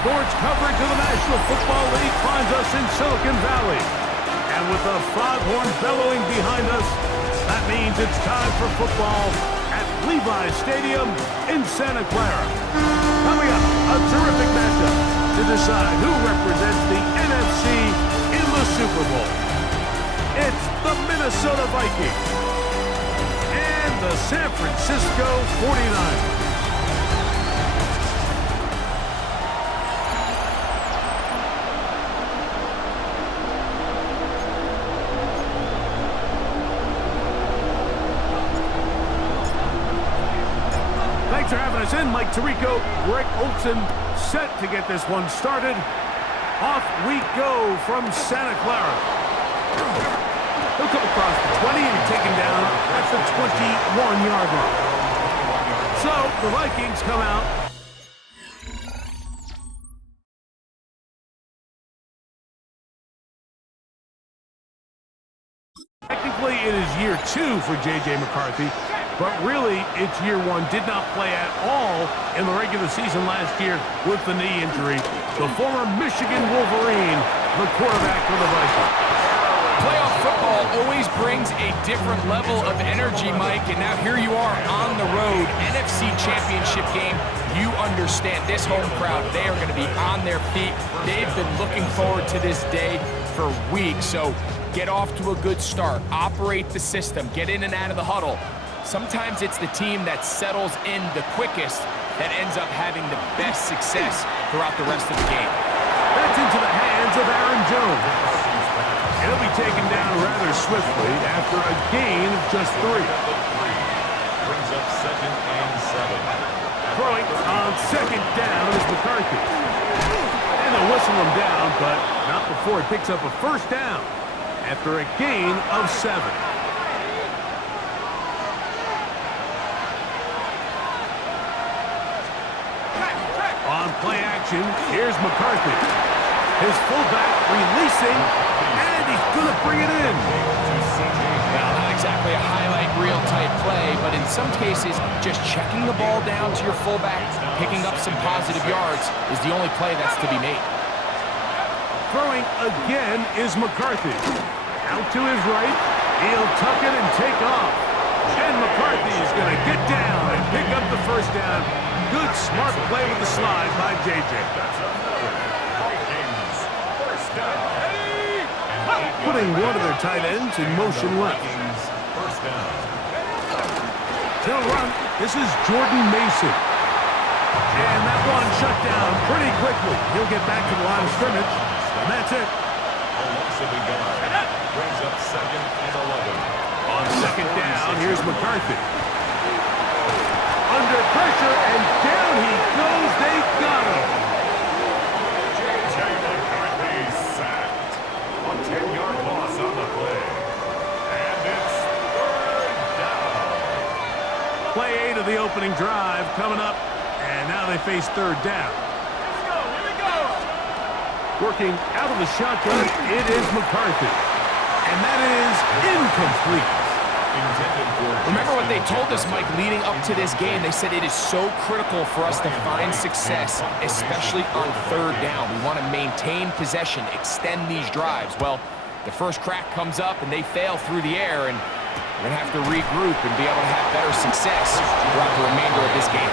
Sports coverage of the National Football League finds us in Silicon Valley. And with the foghorn bellowing behind us, that means it's time for football at Levi's Stadium in Santa Clara. Coming up, a terrific matchup to decide who represents the NFC in the Super Bowl. It's the Minnesota Vikings and the San Francisco 49ers. Thanks for having us in. Mike Tirico, Greg Olson, set to get this one started. Off we go from Santa Clara. He'll come across the 20 and take him down at the 21-yard line. So the Vikings come out. Technically, it is year 2 for J.J. McCarthy. But really, it's year 1. Did not play at all in the regular season last year with the knee injury. The former Michigan Wolverine, the quarterback for the Vikings. Playoff football always brings a different level of energy, Mike, and now here you are on the road, NFC Championship game. You understand this home crowd, they are going to be on their feet. They've been looking forward to this day for weeks, so get off to a good start. Operate the system, get in and out of the huddle. Sometimes it's the team that settles in the quickest that ends up having the best success throughout the rest of the game. That's into the hands of Aaron Jones. He'll be taken down rather swiftly after a gain of just 3. Brings up 2nd and 7. Throwing on 2nd down is McCarthy. And they'll whistle him down, but not before he picks up a 1st down after a gain of 7. On play action, here's McCarthy. His fullback releasing, and he's going to bring it in. Well, not exactly a highlight reel type play, but in some cases, just checking the ball down to your fullback, picking up some positive yards is the only play that's to be made. Throwing again is McCarthy. Out to his right, he'll tuck it and take off. And McCarthy is going to get down and pick up the 1st down. Good, smart play with the slide by J.J. Putting one of their tight ends in motion left. He'll run. This is Jordan Mason. And that one shut down pretty quickly. He'll get back to the line of scrimmage. And that's it. Brings up 2nd and 11. On 2nd down, here's McCarthy. Under pressure, and down he goes. They got him. J.J. McCarthy sacked. A 10-yard loss on the play. And it's 3rd down. Play 8 of the opening drive coming up, and now they face 3rd down. Here we go. Working out of the shotgun, it is McCarthy. And that is incomplete. Remember what they told us, Mike, leading up to this game. They said it is so critical for us to find success, especially on 3rd down. We want to maintain possession, extend these drives. Well, the first crack comes up, and they fail through the air, and we're going to have to regroup and be able to have better success throughout the remainder of this game.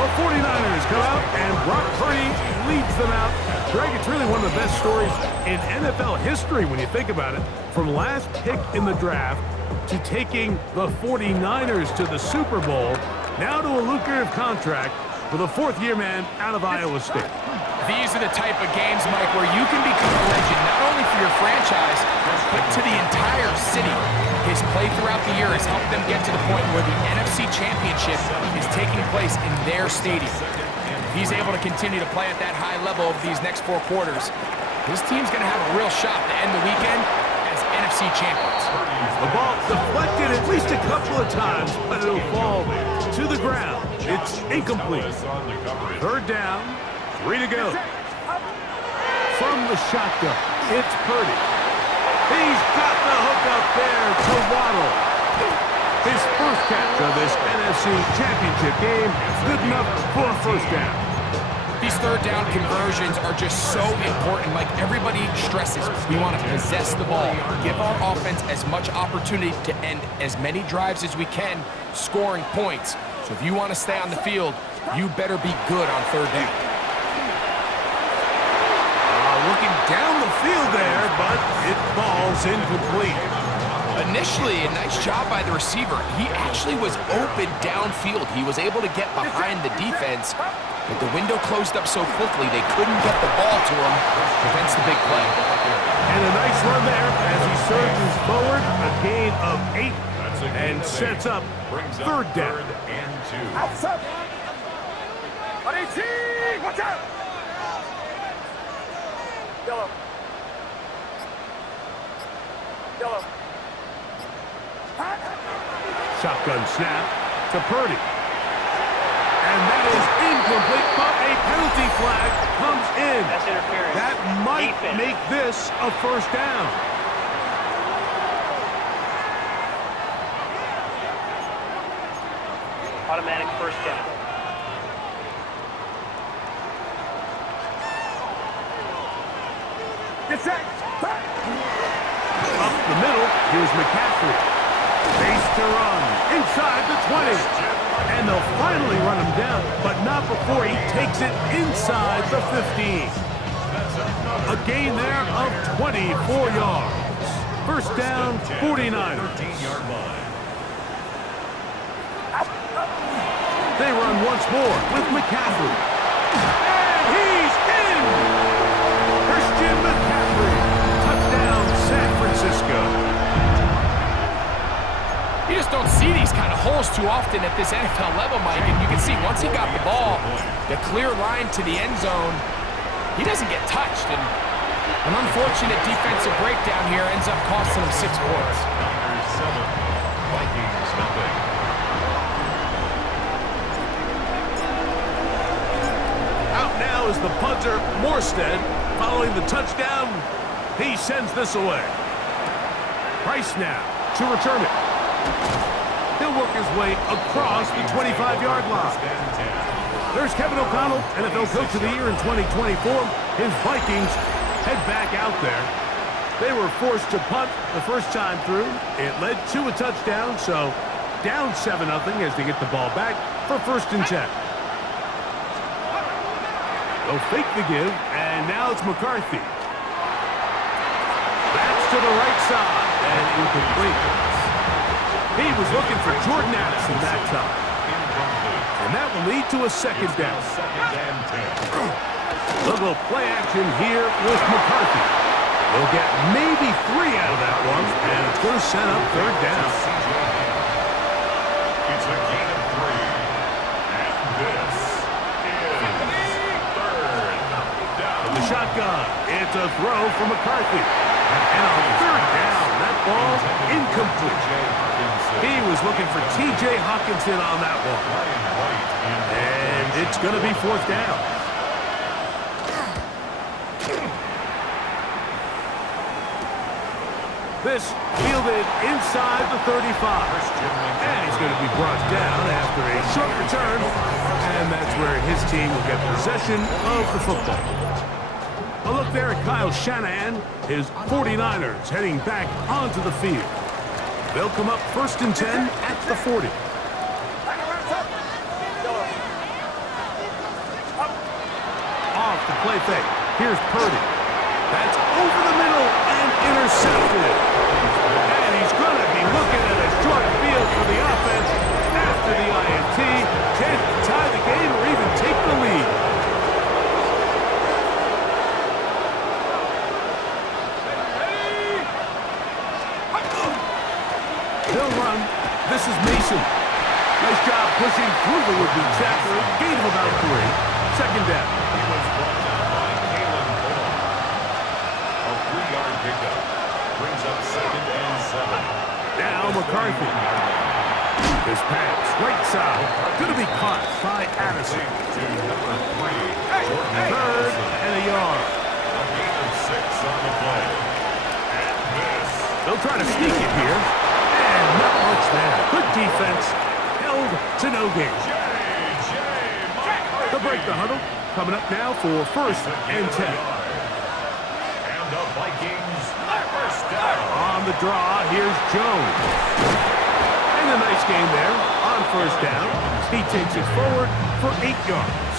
The 49ers come out, and Brock Purdy leads them out. Greg, it's really one of the best stories in NFL history when you think about it. From last pick in the draft to taking the 49ers to the Super Bowl, now to a lucrative contract for the 4th-year man out of Iowa State. These are the type of games, Mike, where you can become a legend, not only for your franchise, but to the entire city. His play throughout the year has helped them get to the point where the NFC Championship is taking place in their stadium. If he's able to continue to play at that high level over these next 4 quarters, his team's going to have a real shot to end the weekend as NFC champions. The ball deflected at least a couple of times, but it'll fall to the ground. It's incomplete. 3rd down, 3 to go. From the shotgun, it's Purdy. He's got the hook up there to Waddle. His first catch of this NFC Championship game, good enough for a 1st down. These third down conversions are just so important. Like everybody stresses, we want to possess the ball, give our offense as much opportunity to end as many drives as we can, scoring points. So if you want to stay on the field, you better be good on third down. Looking down the field there, but it falls incomplete. Initially, a nice job by the receiver. He actually was open downfield. He was able to get behind the defense, but the window closed up so quickly they couldn't get the ball to him. Prevents the big play. And a nice run there as he surges forward, a gain of 8, and sets up third down. Third and 2. Outside. Watch out. Yellow. Yellow. Shotgun snap to Purdy. And that is incomplete, but a penalty flag comes in. That's interference. That might Defense. make this a first down. Automatic first down. Get set. Up the middle, here's McCaffrey. Base to run, inside the 20. And they'll finally run him down, but not before he takes it inside the 15. A gain there of 24 yards. First down, 49ers. 13-yard line. They run once more with McCaffrey. And he's in! Christian McCaffrey. Touchdown, San Francisco. You just don't see these kind of holes too often at this NFL level, Mike. And you can see once he got the ball, the clear line to the end zone, he doesn't get touched. And an unfortunate defensive breakdown here ends up costing him 6 points. Niners 7, Vikings nothing. Out now is the punter, Morstead. Following the touchdown, he sends this away. Price now to return it. He'll work his way across the 25-yard line. There's Kevin O'Connell, NFL Coach of the Year in 2024. His Vikings head back out there. They were forced to punt the first time through. It led to a touchdown, so down 7-0 as they get the ball back for 1st and 10. They'll fake the give, and now it's McCarthy. That's to the right side, and incomplete. He was looking for Jordan Addison that time. And that will lead to a second down. Little play action here with McCarthy. They'll get maybe 3 out of that one, and it's going to set up third down. It's a gain of 3. And this is third down. The shotgun. It's a throw for McCarthy. And on third down, that ball incomplete. He was looking for T.J. Hawkinson on that one. And it's going to be 4th down. This fielded inside the 35. And he's going to be brought down after a short return. And that's where his team will get possession of the football. A look there at Kyle Shanahan. His 49ers heading back onto the field. They'll come up 1st and 10 at the 40. Off the play fake. Here's Purdy. That's over the middle and intercepted. And he's going to be looking at a short field for the offense after the INT. Can't tie the game or even take the lead. They'll run. This is Mason. Nice job pushing through the would-be tackler. Gain of about 3. Second down. He was brought down by Kalen Bullock. A 3-yard pickup brings up 2nd and 7. Now McCarthy. His pass, right side. Going to be caught by Addison. To number 3, Jordan Third Addison. and a yard. A gain of 6 on the play. And this. They'll try to sneak it here. And not much there. Good defense. Held to no gain. J.J. They'll break the huddle. coming up now for first and 10. And the Vikings first down. On the draw, here's Jones. And a nice game there on first down. He takes it forward for 8 yards.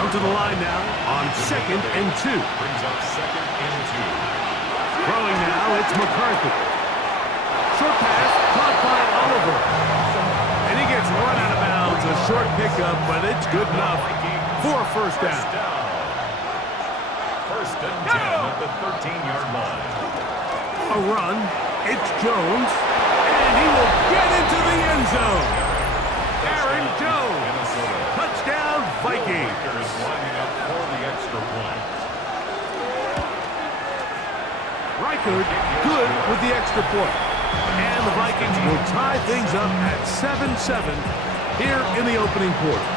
Come to the line now on second and 2. Brings up second and 2. Throwing now, it's McCarthy. Short pass, caught by Oliver. And he gets run out of bounds. A short pickup, but it's good enough for a first down. First and 10 at the 13-yard line. A run, it's Jones. And he will get into the end zone. Aaron Jones. Touchdown, Vikings. Is lining up for the extra point. Reichard good with the extra point. And the Vikings will tie things up at 7-7 here in the opening quarter.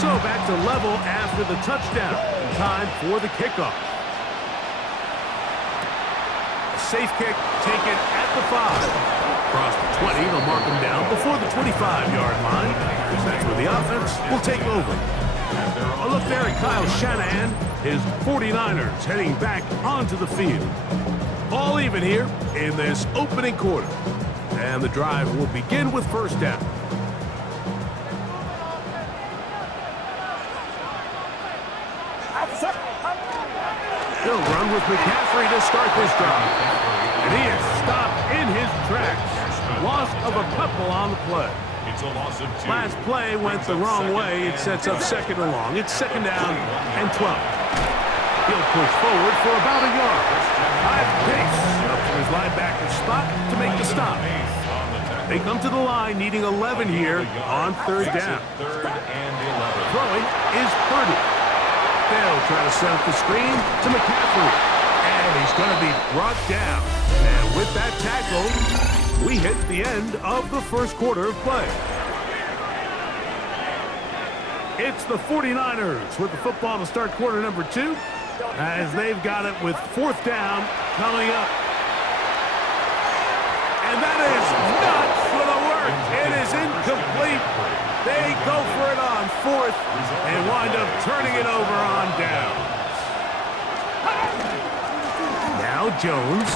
So back to level after the touchdown. Time for the kickoff. A safe kick taken at the 5. Across the 20, they'll mark him down before the 25-yard line. That's where the offense will take over. A look there at Kyle Shanahan, his 49ers heading back onto the field. All even here in this opening quarter. And the drive will begin with first down. He'll run with McCaffrey to start this drive. And he is stopped in his tracks. Loss of a couple on the play. It's a loss of 2. Last play went the wrong way. It sets up second and long. It's second down and 12. He'll push forward for about a yard. High pace up to his linebacker spot to make the stop. They come to the line needing 11 here on third down. Third and 11. Throwing is Purdy. They'll try to set up the screen to McCaffrey. And he's going to be brought down. And with that tackle, we hit the end of the first quarter of play. It's the 49ers with the football to start quarter number 2 as they've got it with fourth down coming up. And that is not going to work. It is incomplete. They go for it on fourth and wind up turning it over on downs. Now Jones.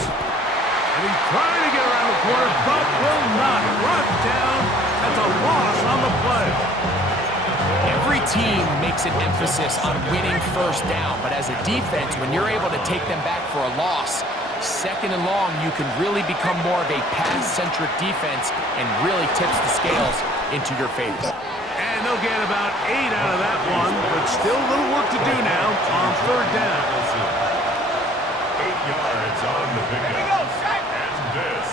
And he's trying to get around the corner, but will not. Brought down. That's a loss on the play. Every team makes an emphasis on winning first down, but as a defense, when you're able to take them back for a loss, second and long, you can really become more of a pass-centric defense and really tips the scales into your favor. And they'll get about 8 out of that one, but still a little work to do now on third down. 8 yards on the pickup. And this.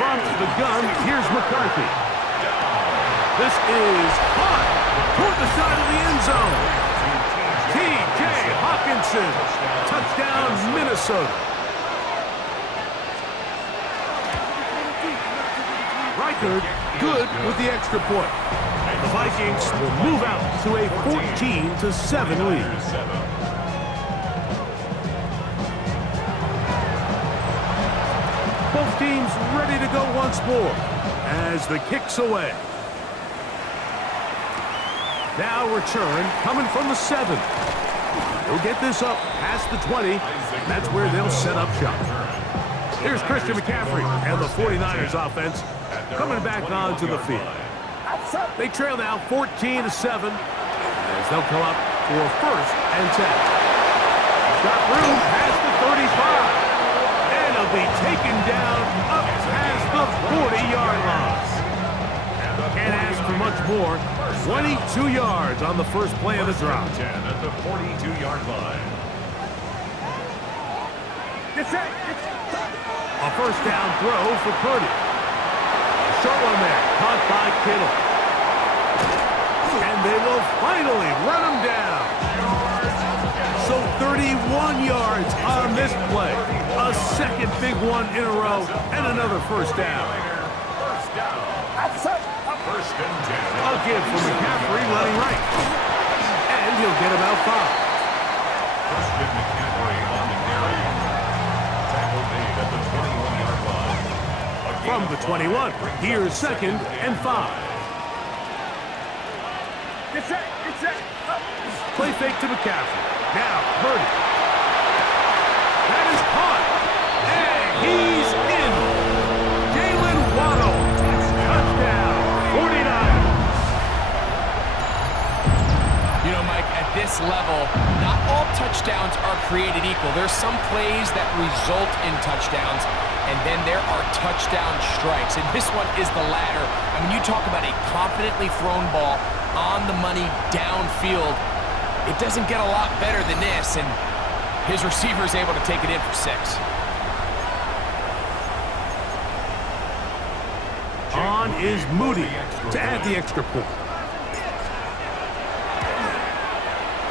From the gun, here's McCarthy. This is caught toward the side of the end zone. T.J. Hawkinson. Touchdown, Minnesota. Reichard good with the extra point. The Vikings will move out to a 14-7 lead. Both teams ready to go once more as the kick's away. Now return coming from the 7. They'll get this up past the 20. That's where they'll set up shop. Here's Christian McCaffrey and the 49ers offense coming back onto the field. They trail now 14-7 as they'll come up for first and 10. Got room past the 35. And he'll be taken down up past the 40-yard line. Can't ask for much more. 22 yards on the first play of the drop. 10 at the 42-yard line. A first down throw for Purdy. A short one there, caught by Kittle. And they will finally run him down. So 31 yards on this play. A second big one in a row and another first down. First and 10. A give for McCaffrey running right. And he'll get about 5. Christian McCaffrey on the carry. Tackle made at the 21-yard line. From the 21, here's second and 5. Play fake to McCaffrey. Now, Purdy. That is caught. And he's in. Jalen Waddle. Touchdown. 49ers. You know, Mike, at this level, not all touchdowns are created equal. There's some plays that result in touchdowns, and then there are touchdown strikes. And this one is the latter. I mean, you talk about a confidently thrown ball on the money downfield. It doesn't get a lot better than this, and his receiver is able to take it in for 6. On is Moody to add the extra point.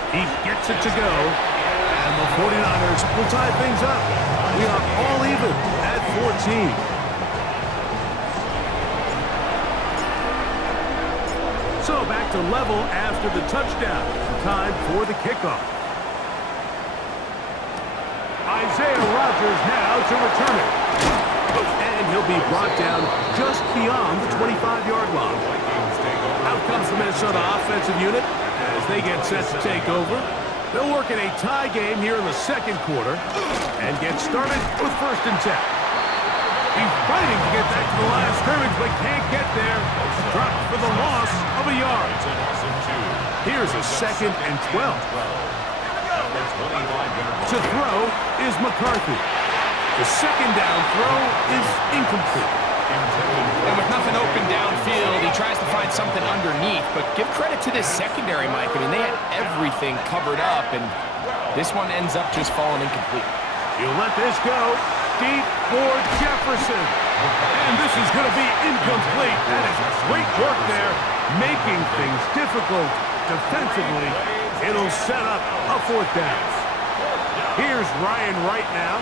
He gets it to go, and the 49ers will tie things up. We are all even at 14. So back to level after the touchdown. Time for the kickoff. Isaiah Rodgers now to return it. And he'll be brought down just beyond the 25-yard line. Out comes the Minnesota offensive unit as they get set to take over. They'll work in a tie game here in the second quarter and get started with 1st and 10. He's fighting to get back to the line of scrimmage, but can't get there. Dropped for the loss of a yard. Here's a 2nd and 12. To throw is McCarthy. The 2nd down throw is incomplete. And with nothing open downfield, he tries to find something underneath. But give credit to this secondary, Mike. I mean, they had everything covered up, and this one ends up just falling incomplete. He'll let this go. Deep for Jefferson. And this is going to be incomplete. That is great work there, making things difficult defensively. It'll set up a 4th down. Here's Ryan Wright now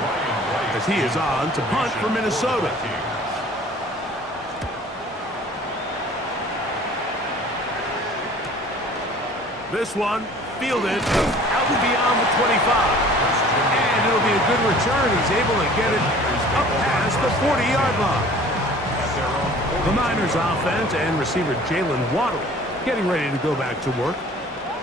as he is on to punt for Minnesota. This one fielded out beyond the 25. And it'll be a good return. He's able to get it up past the 40-yard line. The Niners offense and receiver Jalen Waddle getting ready to go back to work.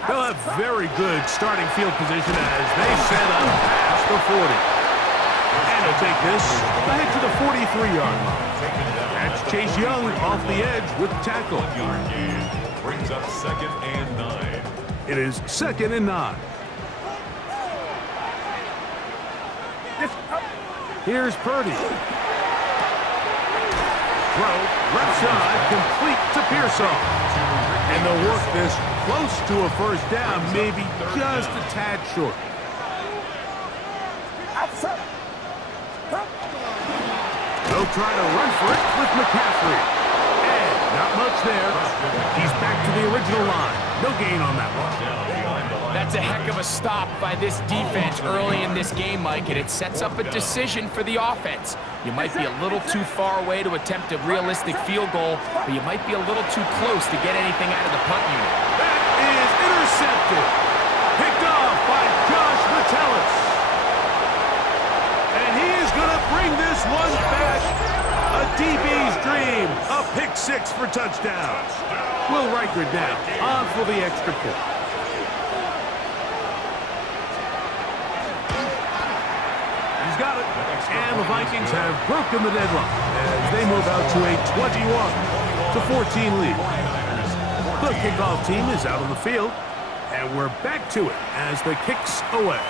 They'll have very good starting field position as they set up past the 40. And he'll take this back to the 43-yard line. That's Chase Young off the edge with the tackle. Brings up 2nd and 9. It is 2nd and 9. Here's Purdy. Throw, left side, complete to Pearsall. And they'll work this close to a 1st down, maybe just a tad short. They'll try to run for it with McCaffrey. And not much there. He's back to the original line. No gain on that one. That's a heck of a stop by this defense early in this game, Mike, and it sets up a decision for the offense. You might be a little too far away to attempt a realistic field goal, but you might be a little too close to get anything out of the punt unit. That is intercepted. Picked off by Josh Metellus. And he is going to bring this one back. A DB's dream. A pick 6 for touchdown. Will Riker now on for the extra point. He's got it. And the Vikings have broken the deadlock as they move out to a 21-14 lead. The kickoff team is out on the field, and we're back to it as the kicks away.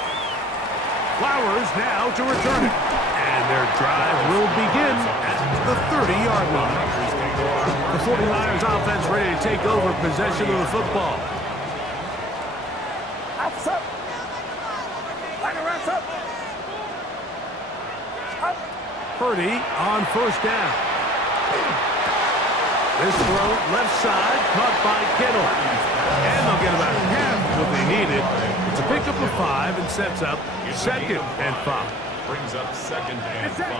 Flowers now to return it, and their drive will begin at the 30-yard line. The 49ers offense ready to take over possession of the football. Purdy on 1st down. This throw left side caught by Kittle. And they'll get about half what they needed. It's a pickup of 5 and sets up 2nd and 5. Brings up 2nd and 5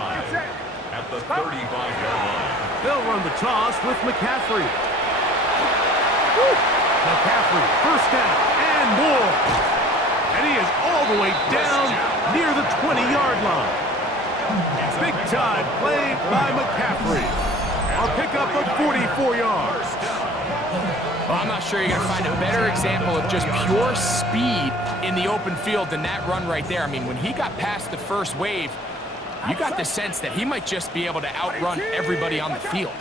at the 35-yard line. They'll run the toss with McCaffrey. McCaffrey, 1st down and more. And he is all the way down near the 20-yard line. Big time play by McCaffrey. A pickup of 44 yards. Well, I'm not sure you're going to find a better example of just pure speed in the open field than that run right there. I mean, when he got past the first wave, you got the sense that he might just be able to outrun everybody on the field.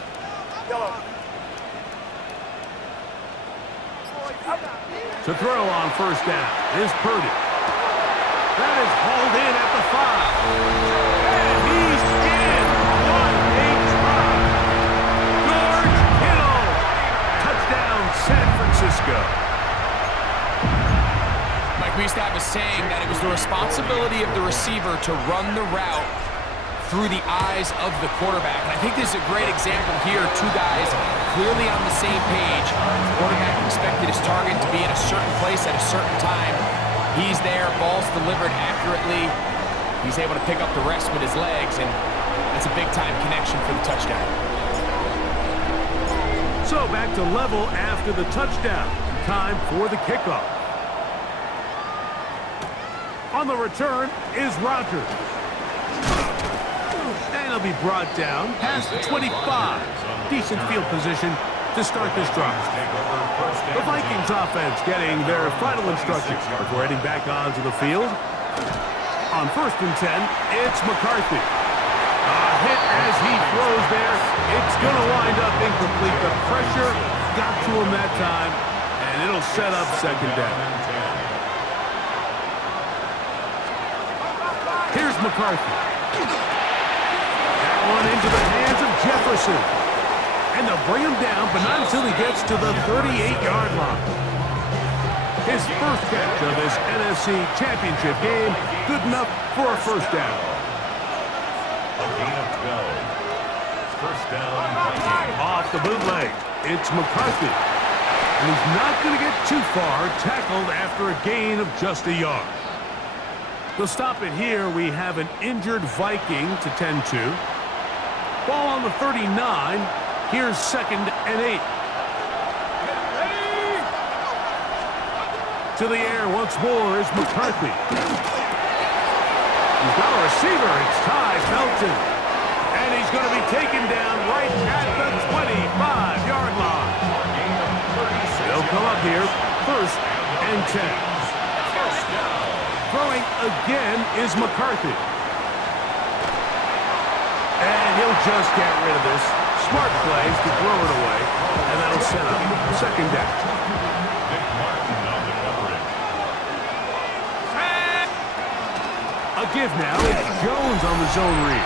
To throw on first down is Purdy. That is hauled in at the 5. And he's in. What a try. George Kittle. Touchdown, San Francisco. Mike, we used to have a saying that it was the responsibility of the receiver to run the route through the eyes of the quarterback. And I think this is a great example here. Two guys clearly on the same page. The quarterback expected his target to be in a certain place at a certain time. He's there, ball's delivered accurately. He's able to pick up the rest with his legs, and that's a big-time connection for the touchdown. So back to level after the touchdown. Time for the kickoff. On the return is Rodgers. And he'll be brought down past the 25. Decent field position to start this drive. The Vikings offense getting their final instructions before heading back onto the field. On 1st and 10, it's McCarthy. A hit as he throws there. It's going to wind up incomplete. The pressure got to him that time, and it'll set up 2nd down. Here's McCarthy. That one into the hands of Jefferson. And they'll bring him down, but not until he gets to the 38-yard line. His first catch of this NFC Championship game, good enough for a 1st down. A gain of 12. 1st down. Off the bootleg, it's McCarthy. And he's not going to get too far, tackled after a gain of just a yard. To stop it here, we have an injured Viking to tend to. Ball on the 39. Here's 2nd and 8. To the air once more is McCarthy. He's got a receiver. It's Ty Felton. And he's going to be taken down right at the 25-yard line. They'll come up here, 1st and 10. Throwing again is McCarthy. And he'll just get rid of this. Smart plays to throw it away, and that'll set up 2nd down. Nick Martin on the coverage. A give now. It's Jones on the zone read.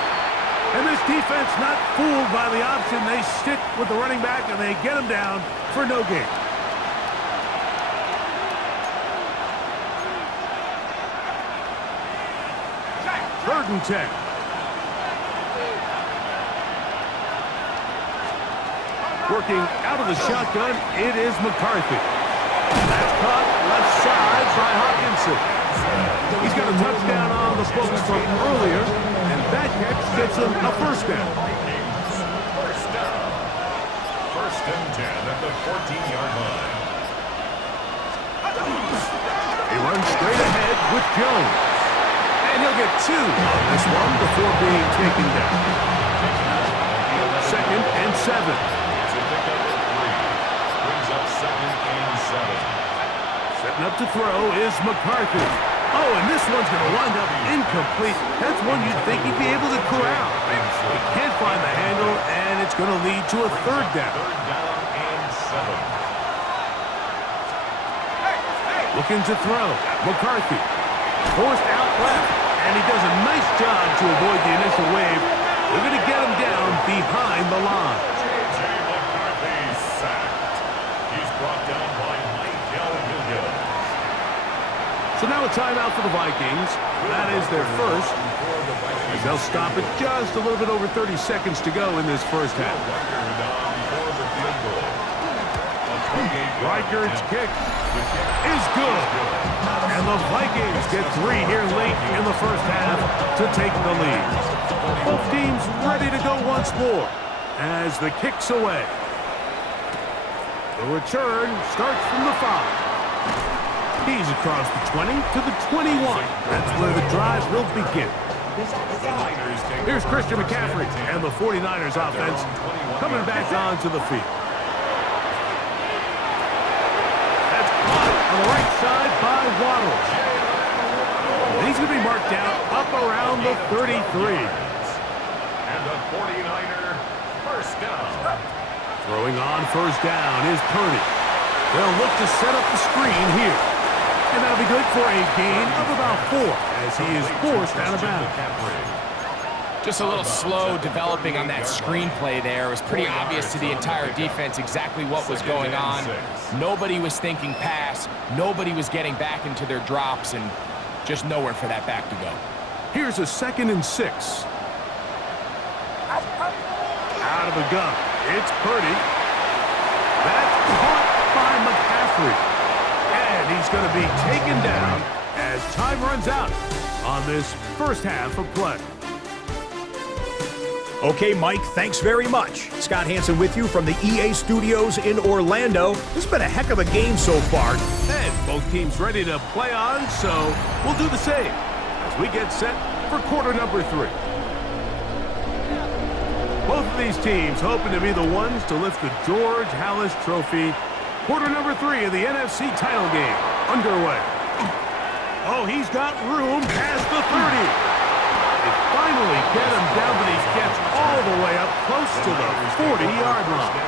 And this defense not fooled by the option. They stick with the running back, and they get him down for no gain. Third and 10. Working out of the shotgun, it is McCarthy. That's caught left side by Hawkinson. He's got a touchdown on the books from earlier, and that catch gets him a 1st down. 1st and 10 at the 14-yard line. He runs straight ahead with Jones. And he'll get 2 on this one before being taken down. 2nd and 7. Setting up to throw is McCarthy. Oh, and this one's going to wind up incomplete. That's one you'd think he'd be able to corral. He can't find the handle, and it's going to lead to a 3rd down. 3rd down and 7. Looking to throw. McCarthy. Forced out left, and he does a nice job to avoid the initial wave. They're going to get him down behind the line. So now a timeout for the Vikings. That is their first. As they'll stop it just a little bit over 30 seconds to go in this 1st half. Reichert's kick is good. And the Vikings get 3 here late in the 1st half to take the lead. Both teams ready to go once more as the kick's away. The return starts from the 5. He's across the 20 to the 21. That's where the drive will begin. Here's Christian McCaffrey and the 49ers offense coming back onto the field. side by Waddle. And he's going to be marked down up around the 33. And the 49er first down. Throwing on first down is Purdy. They'll look to set up the screen here. And that'll be good for a gain of about 4 as he is forced out of bounds. Just a little slow developing on that screenplay there. It was pretty obvious to the entire defense exactly what was going on. Nobody was thinking pass. Nobody was getting back into their drops, and just nowhere for that back to go. Here's a 2nd and 6. Out of the gun. It's Purdy. That's caught by McCaffrey. And he's going to be taken down as time runs out on this first half of play. Okay, Mike, thanks very much. Scott Hansen with you from the EA Studios in Orlando. This has been a heck of a game so far. And both teams ready to play on, so we'll do the same as we get set for quarter number 3. Both of these teams hoping to be the ones to lift the George Halas Trophy. Quarter number 3 of the NFC title game underway. Oh, he's got room past the 30. They finally get him down, but he gets all the way up close to the 40-yard line.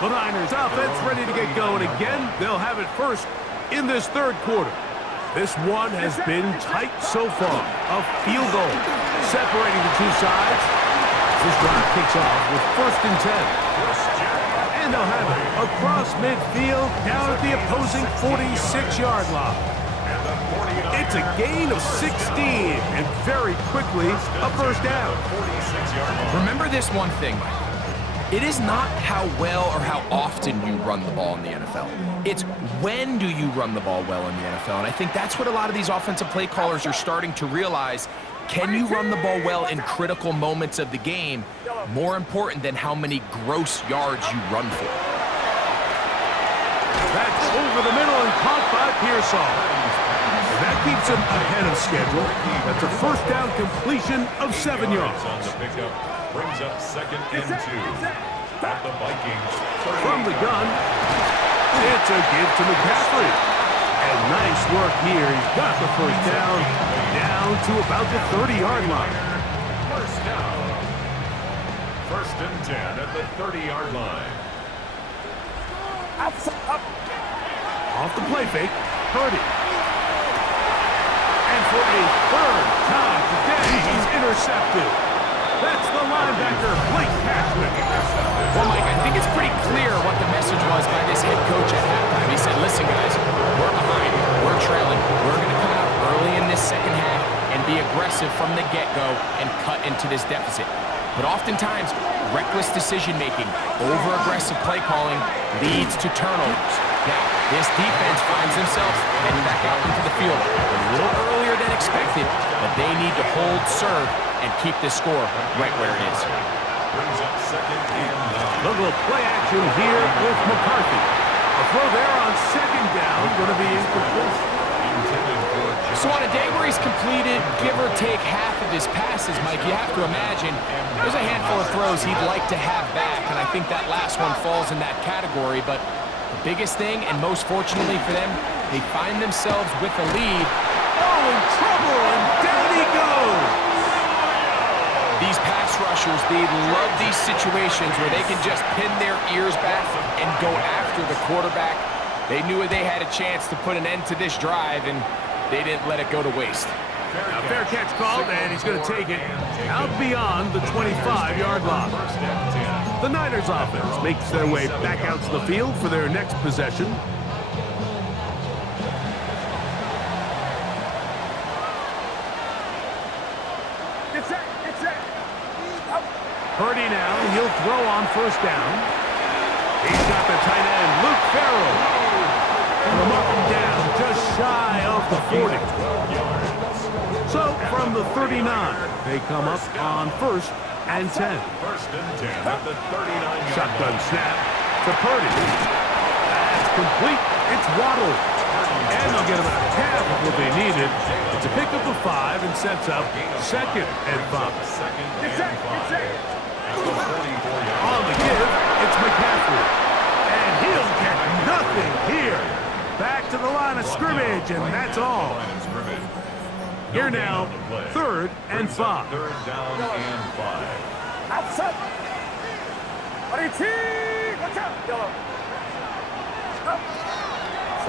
The Niners offense ready to get going again. They'll have it first in this third quarter. This one has been tight so far. A field goal separating the two sides. This drive kicks off with 1st and 10. And they'll have it across midfield down at the opposing 46-yard line. It's a gain of 16, and very quickly, a first down. Remember this one thing, Mike. It is not how well or how often you run the ball in the NFL. It's when do you run the ball well in the NFL, and I think that's what a lot of these offensive play callers are starting to realize. Can you run the ball well in critical moments of the game? More important than how many gross yards you run for. That's over the middle and caught by Pearsall. That keeps him ahead of schedule. That's a first down completion of 7 yards. On the pickup, brings up 2nd and 2. At the Vikings. From the gun, it's a give to McCaffrey. And nice work here. He's got the first down to about the 30-yard line. First down. 1st and 10 at the 30-yard line. Off the play fake, Purdy. And for a 3rd time today, he's intercepted. That's the linebacker, Blake Cashman. Well, Mike, I think it's pretty clear what the message was by this head coach at halftime. He said, listen, guys, we're behind, we're trailing. We're going to come out early in this second half and be aggressive from the get-go and cut into this deficit. But oftentimes, reckless decision-making, over-aggressive play calling leads to turnovers. Now, this defense finds themselves heading back out into the field a little earlier than expected, but they need to hold serve and keep this score right where it is. Brings up 2nd and 9. Look at play action here with McCarthy. A throw there on 2nd down, going to be incomplete. So on a day where he's completed, give or take half of his passes, Mike, you have to imagine there's a handful of throws he'd like to have back, and I think that last one falls in that category. But the biggest thing, and most fortunately for them, they find themselves with a lead. Oh, in trouble, and down he goes! These pass rushers, they love these situations where they can just pin their ears back and go after the quarterback. They knew they had a chance to put an end to this drive, and they didn't let it go to waste. Now, fair catch called, and he's going to take it out beyond the 25-yard line. The Niners offense makes their way back out to the field for their next possession. Purdy now, he'll throw on first down. He's got the tight end, Luke Farrell. From up and down, just shy of the 40. So from the 39, they come up on 1st and 10. 1st and 10 at the 39-yard Shotgun line. snap to Purdy. That's complete. It's Waddle. And they'll get about half of what they needed. It's a pick up of 5 and sets up 2nd and 5. 2nd and 5. At the 44-yard On the give, it's McCaffrey. And he'll get nothing here. Back to the line of scrimmage, and that's all. Here now, 3rd and 5. 3rd down and 5. Outside. Watch out. Yellow.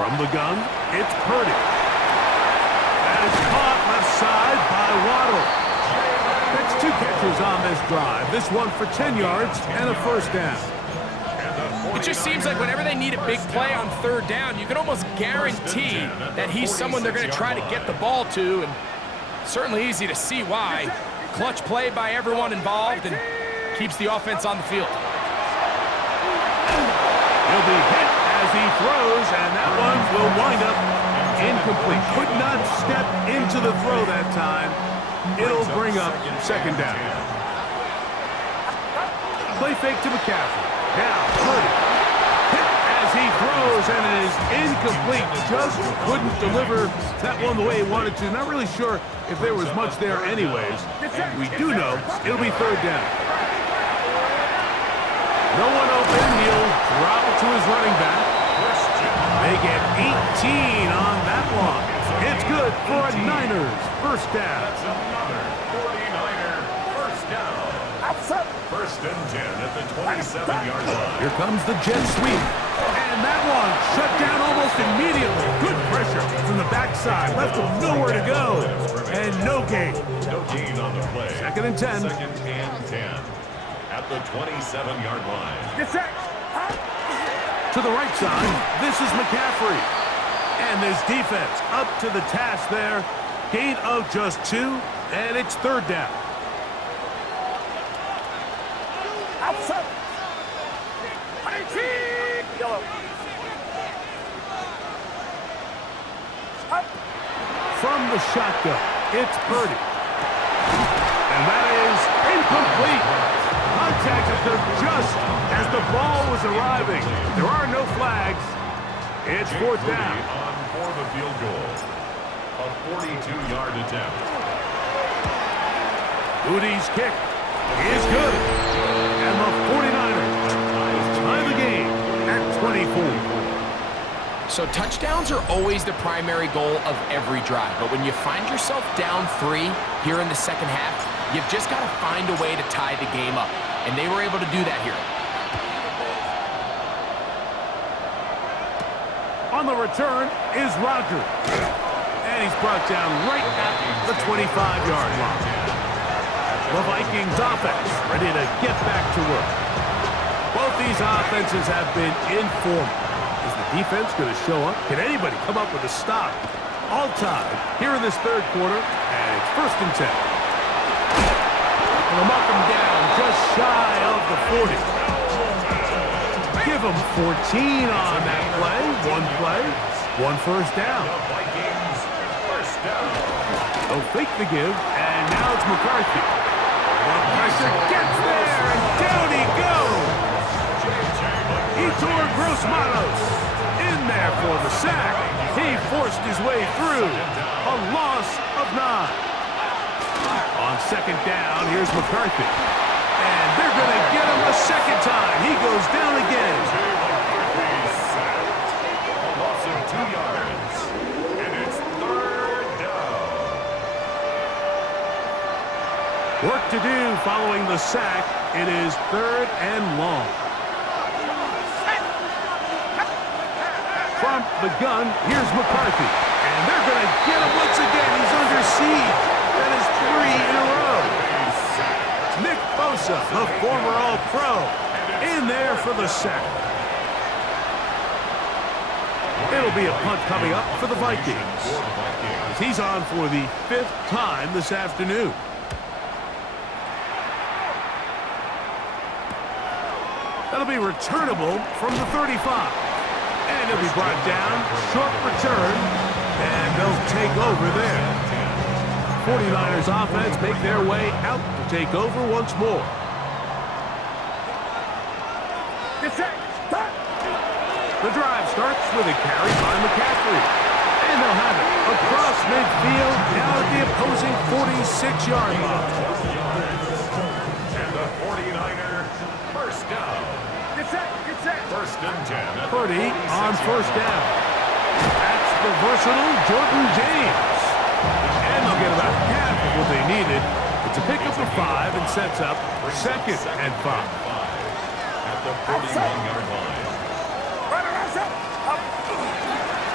From the gun, it's Purdy. That is caught left side by Waddle. That's 2 catches on this drive. This one for 10 yards and a 1st down. It just seems like whenever they need a big play on 3rd down, you can almost guarantee that he's someone they're going to try to get the ball to, and certainly easy to see why. Clutch play by everyone involved and keeps the offense on the field. He'll be hit as he throws, and that one will wind up incomplete. Could not step into the throw that time. It'll bring up 2nd down. Play fake to McCaffrey. Now, Purdy. Hit as he throws, and it is incomplete. Just couldn't deliver that one the way he wanted to. Not really sure if there was much there anyways. And we do know it'll be 3rd down. No one open. He'll drop it to his running back. They get 18 on that one. It's good for a Niners 1st down. That's another 49er 1st down. 1st and 10 at the 27-yard line. Here comes the jet sweep. And that one shut down almost immediately. Good pressure from the backside. Left him nowhere to go. And no gain. No gain on the play. 2nd and 10. 2nd and 10 at the 27-yard line. To the right side, this is McCaffrey. And this defense up to the task there. Gain of just 2, and it's 3rd down. Outside. Yellow. From the shotgun, it's Purdy. And that is incomplete. Contact occurred just as the ball was arriving. There are no flags. It's 4th down. On for the field goal. A 42-yard attempt. Moody's kick is good. And the 49ers tie the game at 24. So touchdowns are always the primary goal of every drive, but when you find yourself down 3 here in the 2nd half, you've just got to find a way to tie the game up, and they were able to do that here. On the return is Rodgers. And he's brought down right at the 25-yard line. The Vikings offense ready to get back to work. Both these offenses have been informed. Is the defense going to show up? Can anybody come up with a stop? All tied here in this 3rd quarter, and it's 1st and 10. And they'll mark him down just shy of the 40. Give him 14 on that play. 1 1st down. The Vikings 1st down. They'll fake the give, and now it's McCarthy. The pressure gets there, and down he goes. He tore Gross-Matos in there for the sack. He forced his way through. A loss of 9. On 2nd down, here's McCarthy. And they're going to get him a 2nd time. He goes down again. A loss of 2 yards. And it's 3rd down. Work to do following the sack. It is 3rd and long. From the gun, here's McCarthy. And they're going to get him once again. He's under siege. That is 3 in a row. Nick Bosa, the former All-Pro, in there for the sack. It'll be a punt coming up for the Vikings. He's on for the 5th time this afternoon. That'll be returnable from the 35. And he'll be brought down, short return, and they'll take over there. 49ers offense make their way out to take over once more. The drive starts with a carry by McCaffrey. And they'll have it across midfield, now at the opposing 46-yard line. And the 49er 1st down. 1st and 10. Purdy on 1st down. versatile Jordan James. And they'll get about half of what they needed. It's a pickup of 5 and sets up 2nd and 5. At the 41-yard line.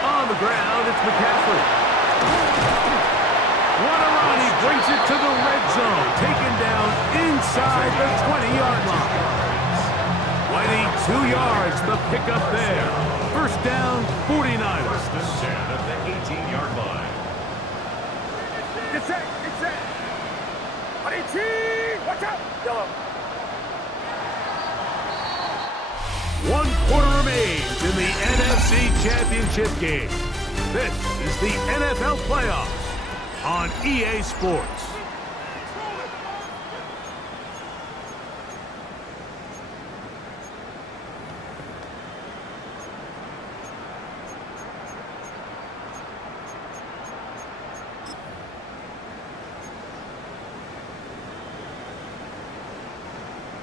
On the ground, it's McCaffrey. What a run. He brings it to the red zone. Taken down inside the 20-yard line. 22 yards, the pickup there. First down, 49ers. First and 10 at the 18-yard line. Get set. Watch out. Yellow. 1 quarter remains in the NFC Championship game. This is the NFL Playoffs on EA Sports.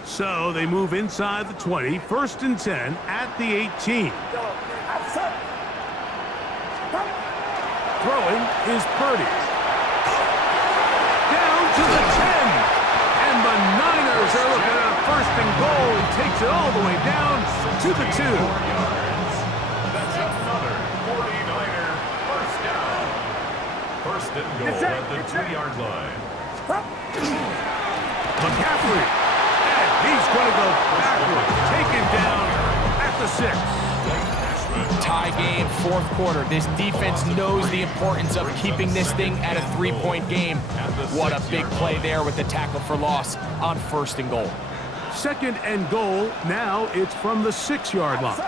So they move inside the 20, 1st and 10 at the 18. Throwing is Purdy. Down to the 10. And the Niners are looking at a 1st and goal. He takes it all the way down to the 2. That's another 49er first down. First and goal at the 2-yard line. McCaffrey. He's going to go backwards, taken down at the 6. Tie game, 4th quarter. This defense knows the importance of keeping this thing at a 3-point game. What a big play there with the tackle for loss on 1st and goal. 2nd and goal. Now it's from the 6-yard line.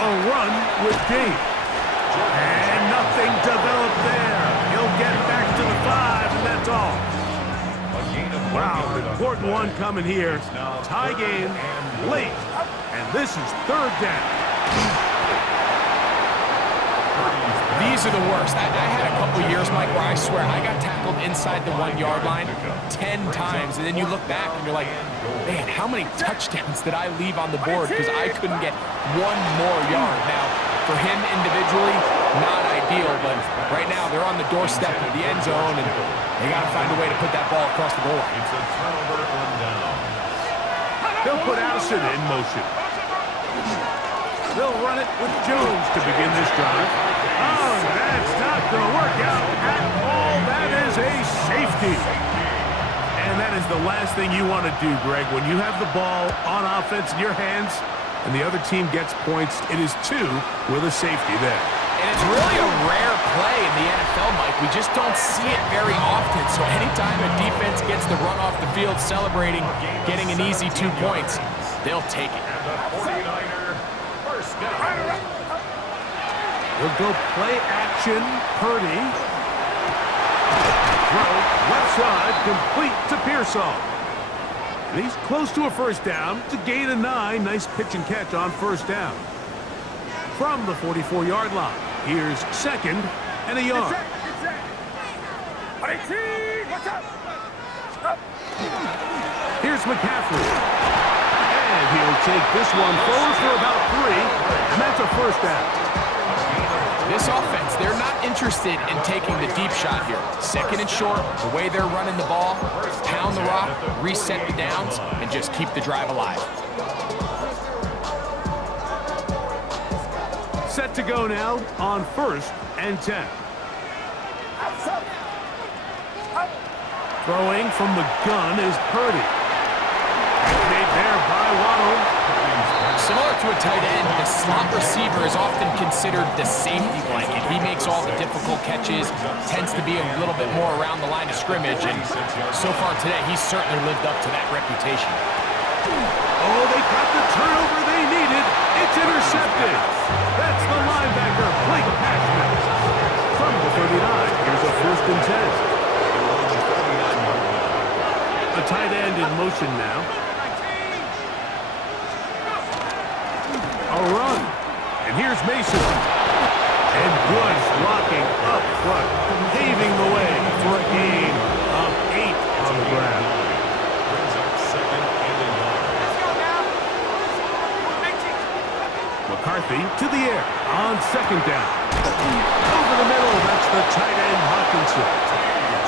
A run with James. And nothing developed there. He'll get back to the 5, and that's all. Wow, important one coming here. Tie game late, and this is 3rd down. These are the worst. I had a couple years, Mike, where I swear I got tackled inside the 1-yard line 10 times, and then you look back and you're like, man, how many touchdowns did I leave on the board because I couldn't get 1 more yard? Now, for him individually, not ideal, but right now they're on the doorstep of the end zone, and they got to find a way to put that ball across the goal line. It's a turnover on down. They'll put Allison in motion. They'll run it with Jones to begin this drive. Oh, that's not going to work out at all. That is a safety. And that is the last thing you want to do, Greg. When you have the ball on offense in your hands and the other team gets points, it is 2 with a safety there. And it's really a rare play in the NFL, Mike. We just don't see it very often. So anytime a defense gets the run off the field celebrating, getting an easy 2 points, they'll take it. And the 49er first down. We'll go play action. Purdy. Throw left side, complete to Pearsall. And he's close to a 1st down. It's a gain of 9. Nice pitch and catch on 1st down. From the 44-yard line. Here's 2nd and a yard. Here's McCaffrey. And he'll take this one forward for about 3. And that's a 1st down. This offense, they're not interested in taking the deep shot here. 2nd and short, the way they're running the ball, pound the rock, reset the downs, and just keep the drive alive. Set to go now on 1st and 10. Throwing from the gun is Purdy. Made there by Waddle. Similar to a tight end, the slot receiver is often considered the safety blanket. He makes all the difficult catches, tends to be a little bit more around the line of scrimmage, and so far today, he's certainly lived up to that reputation. Oh, they got the turnover they needed. It's intercepted. That's the linebacker, Blake Cashman. From the 39, here's a 1st and 10. A tight end in motion now. A run. And here's Mason. And good blocking up front, paving the way for a gain of 8 on the ground. McCarthy to the air on second down. Over the middle, that's the tight end Hawkinson.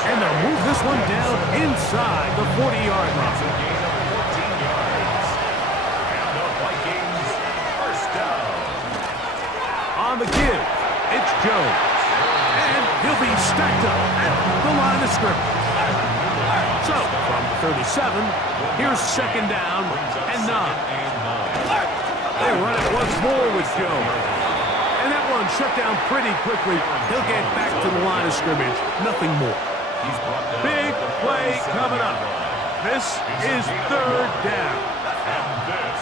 And they'll move this one down inside the 40-yard line. A gain of 14 yards. And the Vikings first down. On the give, it's Jones. And he'll be stacked up at the line of scrimmage. So, from the 37, here's second down and 9. They run it once more with Jones. And that one shut down pretty quickly. He'll get back to the line of scrimmage. Nothing more. Big play coming up. This is third down. And this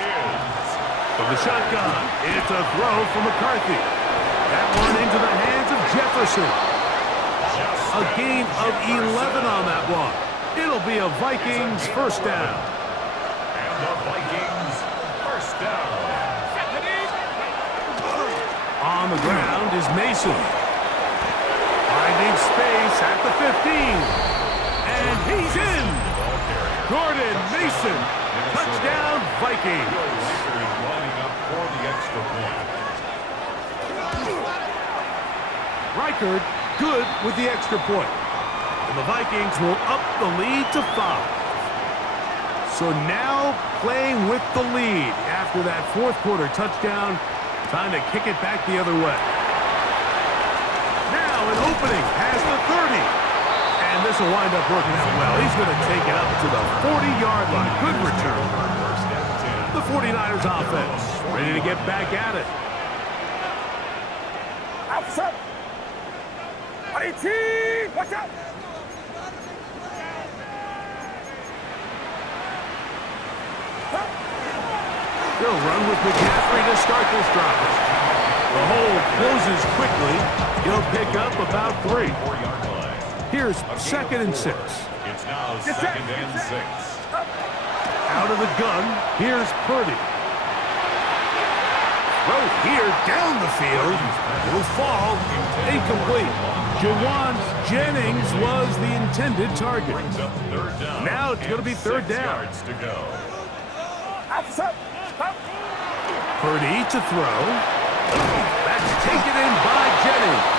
is From the shotgun, it's a throw from McCarthy. That one into the hands of Jefferson. A gain of 11 on that one. It'll be a Vikings first down. and the Vikings first down. On the ground is Mason. Finding space at the 15. And he's in. Jordan Mason. Touchdown, Vikings. Lining up for the extra point. Reichard good with the extra point. And the Vikings will up the lead to 5. So now playing with the lead after that fourth quarter touchdown. Time to kick it back the other way. Now an opening has the 30. And this will wind up working out well. He's going to take it up to the 40-yard line. Good return. The 49ers offense ready to get back at it. Outside. 18. Watch out. They'll run with McCaffrey to start this drive. The hole closes quickly. He'll pick up about 3. 4-yard line. Here's second and 6. It's now second and 6. Out of the gun, here's Purdy. Throw here down the field. Will fall. Incomplete. Jawan Jennings was the intended target. Brings up third down. Now it's going to be third 6 down. yards to go. Outside. Purdy to throw. That's taken in by Jennings.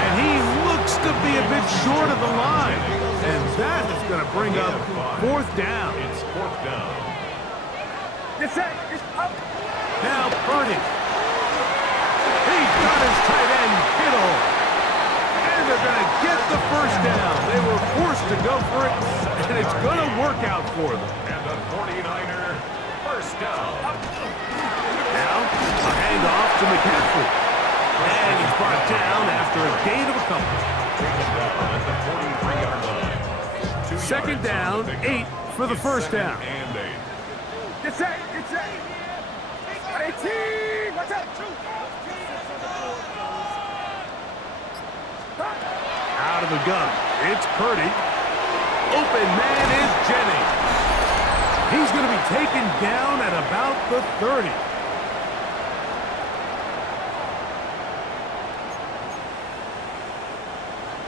And he looks to be a bit short of the line. And that is going to bring up fourth down. It's fourth down. This is up. Now Purdy. He's got his tight end, Kittle. And they're going to get the first down. They were forced to go for it, and it's going to work out for them. And the 49er first down. Now, a handoff to McCaffrey. And he's brought down after a gain of a couple. Taken down at the 43-yard line. 2 Second yards down, on the pickup. 8 for the first down. And 8. This is 18. Watch out. Out of the gun, it's Purdy. Open man is Jennings. He's going to be taken down at about the 30.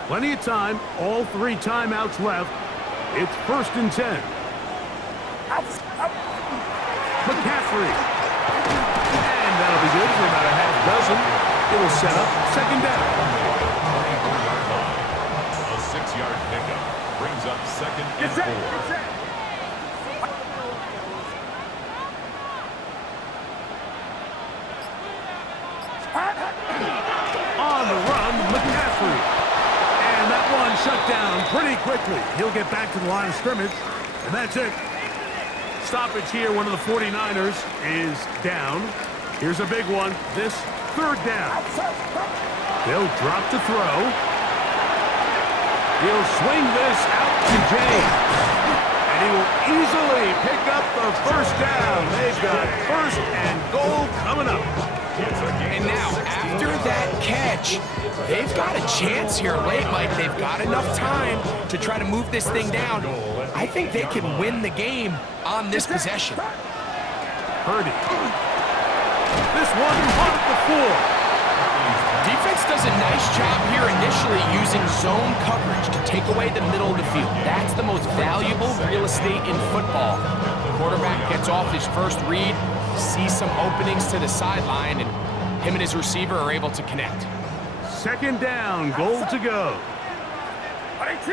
Plenty of time, all 3 timeouts left. It's first and 10. McCaffrey. And that'll be good for about a half dozen. It'll set up second down. A 6-yard pickup brings up second and 4. On the run, McCaffrey. And that one shut down pretty quickly. He'll get back to the line of scrimmage, and that's it. Stoppage here, one of the 49ers is down. Here's a big one, this third down. They'll drop to throw. He'll swing this out to James. And he will easily pick up the first down. They've got first and goal coming up. And now, after that catch, they've got a chance here late, Mike. They've got enough time to try to move this thing down. I think they can win the game on this possession. Purdy. This one caught at the 4. Defense does a nice job here initially using zone coverage to take away the middle of the field. That's the most valuable real estate in football. The quarterback gets off his first read, sees some openings to the sideline, and him and his receiver are able to connect. Second down, goal to go. Watch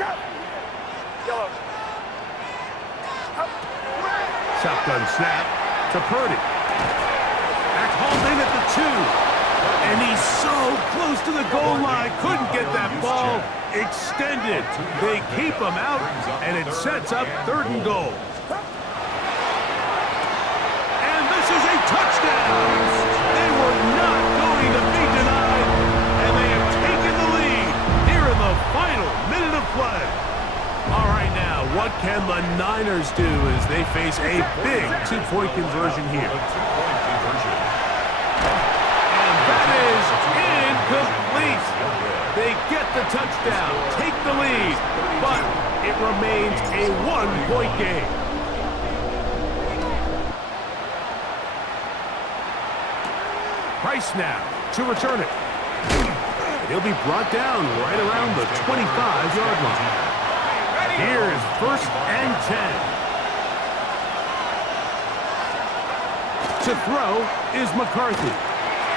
out! Yellow. Shotgun snap to Purdy. Back hauled in at the 2. And he's so close to the goal line. Couldn't get that ball extended. They keep him out, and it sets up 3rd and goal. And this is a touchdown. They were not going to be denied, and they have taken the lead here in the final minute of play. All right, now, what can the Niners do as they face a big 2-point conversion here? And that is incomplete. They get the touchdown, take the lead, but it remains a 1-point game. Price now to return it. He'll be brought down right around the 25-yard line. Here's 1st and 10. To throw is McCarthy.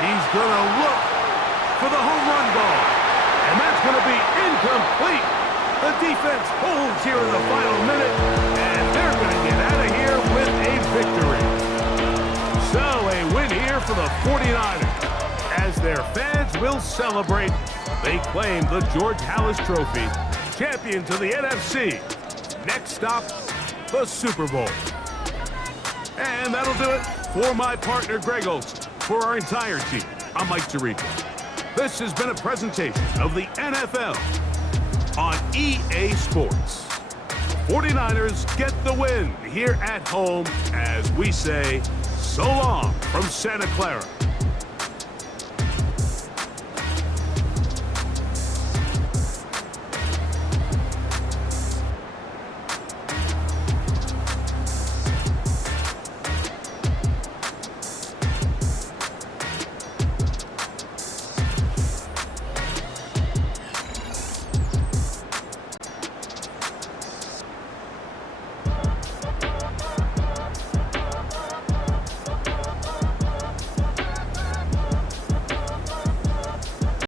He's going to look for the home run ball. And that's going to be incomplete. The defense holds here in the final minute, and they're going to get out of here with a victory. So a win here for the 49ers. As their fans will celebrate, they claim the George Halas Trophy. Champions of the NFC. Next stop, the Super Bowl. And that'll do it for my partner, Greg Olson. For our entire team, I'm Mike Tirico. This has been a presentation of the NFL on EA Sports. 49ers get the win here at home as we say so long from Santa Clara.